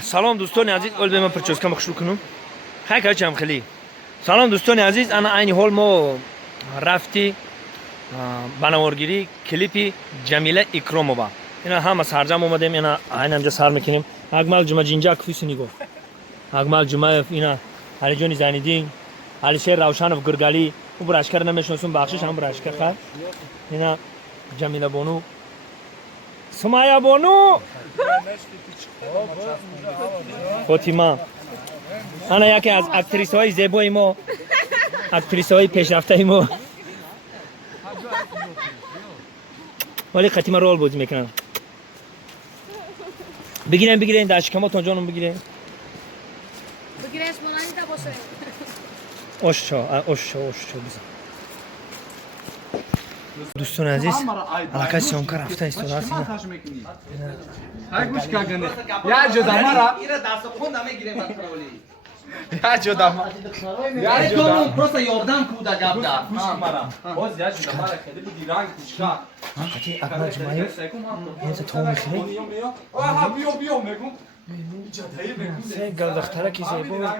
سلام دوستان عزیز، اول به من پرچسکم مخشوق کنم. خیلی کچم خیلی. سلام دوستان عزیز، انا این حال ما رفتی بناورگیری کلیپی جمیله اکرامووا. اینا همه سرجم اومدیم، اینا این همجا سر میکنیم. اگمال جمعه جینجا کفیسی نگو. اگمال جمعه اینا علی جانی زنیدین، علی شیر روشنف گرگالی. او براشکر نمیشناسم، بخشش هم براشکر خواهد. اینا جمیله بانو. سمایا بانو. فاطمه انا یکی از اکتریس‌های زیبای ما، اکتریس‌های پیشرفته ما، ولی قدیما رول بازی میکنن. بگیرین داشکماتون جانم بگیرین. بگیرش مولانی تا باشه. اوشا بزن. دوستان عزیز، علاقه سیامکار رفته است. های گوش کردن. یا جدامارا. ایره دست خون نمیگیره من کرولی. یا جدامارا. یا تو پروسه یاردم کودا گابدا. گوش مرا. باز یا جدامارا خیلی دیران کوچکا. حتی اکمال جمعه این تو میشینی؟ آها بیو میگم. جدایی میگم. سه گلدختره کی زیبا.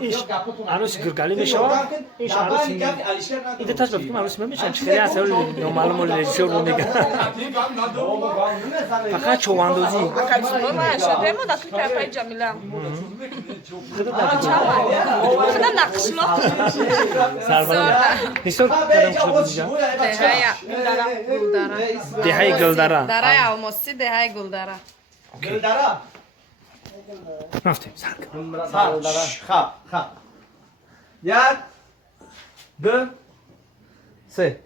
ایش عروس گرگالی میشه. ایش عروس ایده تاش بفکرم عروس میشه. خیلی اصلا معلوم ولی رژیسور رو میگه. فقط چواندوزی. شده ما داخل کافه جمیله. خدا نقشلو. سربالا. نیستور کدام شد اینجا؟ دههای گلدره. دره آموسی دههای گلدره. گلدارا. رفتیم سر کن. خواب. یک دو سه.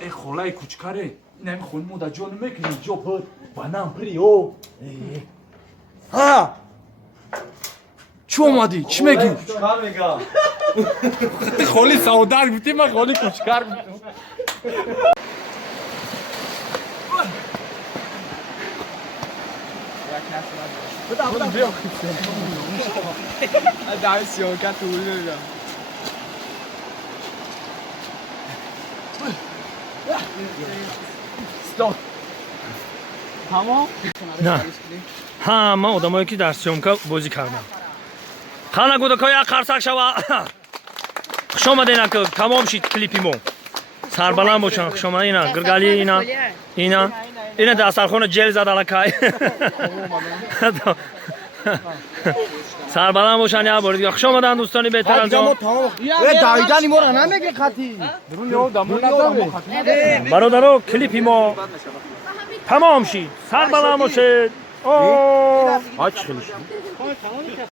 ای خلای کوچکاره. نمی خون مودا جون میکنی جو پر. بانام پریو. ها. چی اومدی؟ چی میگی؟ چیکار میگم؟ خالی سعودار گفتی من خالی کوچکار میگم. بدا بیا. دای سیاکا تو میگم. استاپ. تمام؟ نه همه آدمایی که در سیامکا بازی کردن خانه گودکای یک قرصک شوه. خوش آمدین که تمام شید کلیپی ما. سربلند باشن. خوش آمدین. اینا گرگالی اینا دسترخوان جل زد الکای. سربلند باشن یا بار. خوش آمدن دوستانی بهتر از ما. دایدانی ما رو نمیگه خاطی. برادرو کلیپی ما تمام شید. سربلند باشید.